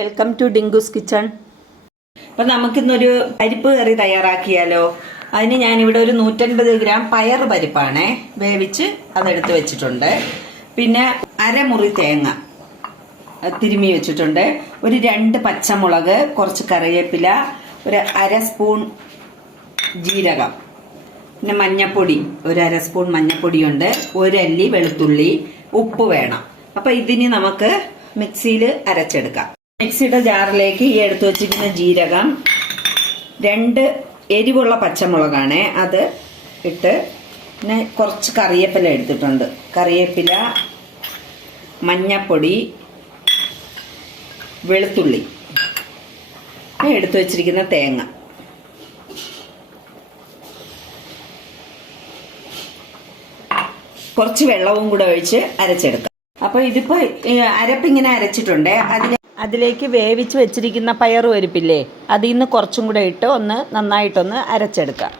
Welcome to ഡിങ്കുസ് kitchen അപ്പൊ നമുക്കിന്നൊരു പരിപ്പ് കറി തയ്യാറാക്കിയാലോ? അതിന് ഇവിടെ ഒരു നൂറ്റൻപത് ഗ്രാം പയർ പരിപ്പാണേ. വേവിച്ച് അതെടുത്ത് വെച്ചിട്ടുണ്ട്. പിന്നെ അരമുറി തേങ്ങ തിരുമി വെച്ചിട്ടുണ്ട്. ഒരു രണ്ട് പച്ചമുളക് കുറച്ച് കറിവേപ്പില ഒരു അര സ്പൂൺ ജീരകം പിന്നെ മഞ്ഞപ്പൊടി ഒരു അര സ്പൂൺ മഞ്ഞപ്പൊടിയുണ്ട് ഒരല്ലി വെളുത്തുള്ളി ഉപ്പ് വേണം. അപ്പൊ ഇതിന് നമുക്ക് മിക്സിയിൽ അരച്ചെടുക്കാം. മിക്സിയുടെ ജാറിലേക്ക് ഈ എടുത്തു വെച്ചിരിക്കുന്ന ജീരകം രണ്ട് എരിവുള്ള പച്ചമുളകാണ്. അത് ഇട്ട് പിന്നെ കുറച്ച് കറിവേപ്പില എടുത്തിട്ടുണ്ട്. കറിവേപ്പില മഞ്ഞപ്പൊടി വെളുത്തുള്ളി. എടുത്തു വച്ചിരിക്കുന്ന തേങ്ങ. കുറച്ച് വെള്ളവും കൂടെ ഒഴിച്ച് അരച്ചെടുക്കാം. അപ്പൊ ഇതിപ്പോ അരപ്പിങ്ങനെ അരച്ചിട്ടുണ്ട്. അതിന് അതിലേക്ക് വേവിച്ച് വെച്ചിരിക്കുന്ന പയർ പരിപ്പില്ലേ അതിൽ നിന്ന് കുറച്ചും കൂടെ ഇട്ട് ഒന്ന് നന്നായിട്ടൊന്ന് അരച്ചെടുക്കാം.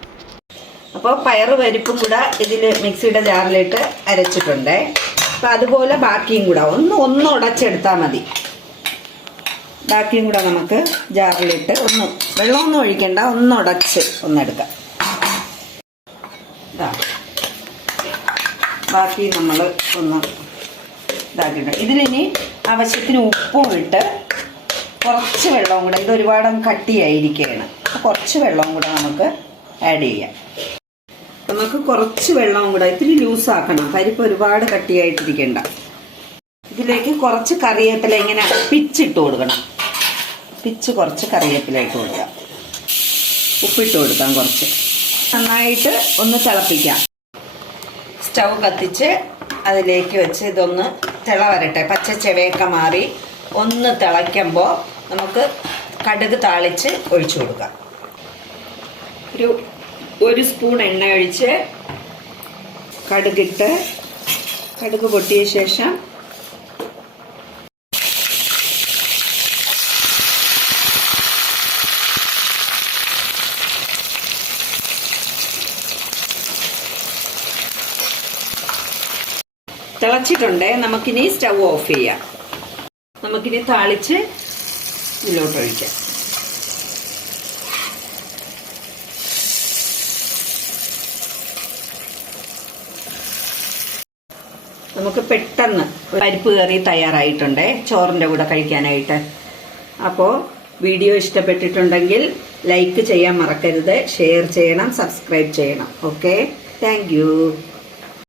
അപ്പോൾ പയർ പരിപ്പും കൂടെ ഇതിൽ മിക്സിയുടെ ജാറിലിട്ട് അരച്ചിട്ടുണ്ട്. അപ്പോൾ അതുപോലെ ബാക്കിയും കൂടെ ഒന്ന് ഒന്ന് ഉടച്ചെടുത്താൽ മതി. ബാക്കിയും കൂടെ നമുക്ക് ജാറിലിട്ട് ഒന്ന് വെള്ളമൊന്നും ഒഴിക്കണ്ട ഒന്ന് ഉടച്ച് ഒന്നെടുക്കാം. ബാക്കി നമ്മൾ ഒന്ന് ഇതാക്കിയിട്ട് ഇതിലിനി ആവശ്യത്തിന് ഉപ്പും ഇട്ട് കുറച്ച് വെള്ളവും കൂടെ ഇത് ഒരുപാട് കട്ടിയായിരിക്കുകയാണ്. കുറച്ച് വെള്ളവും കൂടെ നമുക്ക് ആഡ് ചെയ്യാം. നമുക്ക് കുറച്ച് വെള്ളവും കൂടെ ഇത്തിരി ലൂസ് ആക്കണം. പരിപ്പ് ഒരുപാട് കട്ടിയായിട്ടിരിക്കണ്ട. ഇതിലേക്ക് കുറച്ച് കറിവേപ്പില ഇങ്ങനെ പിച്ചിട്ട് കൊടുക്കണം. പിച്ച് കുറച്ച് കറിവേപ്പില ഇട്ട് കൊടുക്കാം. ഉപ്പിട്ട് കൊടുക്കാം കുറച്ച്. നന്നായിട്ട് ഒന്ന് തിളപ്പിക്കാം. സ്റ്റൗ കത്തിച്ച് അതിലേക്ക് വെച്ച് ഇതൊന്ന് തിള വരട്ടെ. പച്ച ചെവയൊക്കെ മാറി ഒന്ന് തിളയ്ക്കുമ്പോൾ നമുക്ക് കടുക് താളിച്ച് ഒഴിച്ചു കൊടുക്കാം. ഒരു ഒരു സ്പൂൺ എണ്ണ ഒഴിച്ച് കടുകിട്ട് കടുക് പൊട്ടിയ ശേഷം തിളച്ചിട്ടുണ്ട്. നമുക്കിനി സ്റ്റവ് ഓഫ് ചെയ്യാം. നമുക്കിനി താളിച്ച് ഇതിലോട്ടൊഴിക്കാം നമുക്ക് പെട്ടെന്ന് പരിപ്പ് കറി തയ്യാറായിട്ടുണ്ട്. ചോറിന്റെ കൂടെ കഴിക്കാനായിട്ട്. അപ്പോൾ വീഡിയോ ഇഷ്ടപ്പെട്ടിട്ടുണ്ടെങ്കിൽ ലൈക്ക് ചെയ്യാൻ മറക്കരുത്. ഷെയർ ചെയ്യണം സബ്സ്ക്രൈബ് ചെയ്യണം. ഓക്കെ? താങ്ക്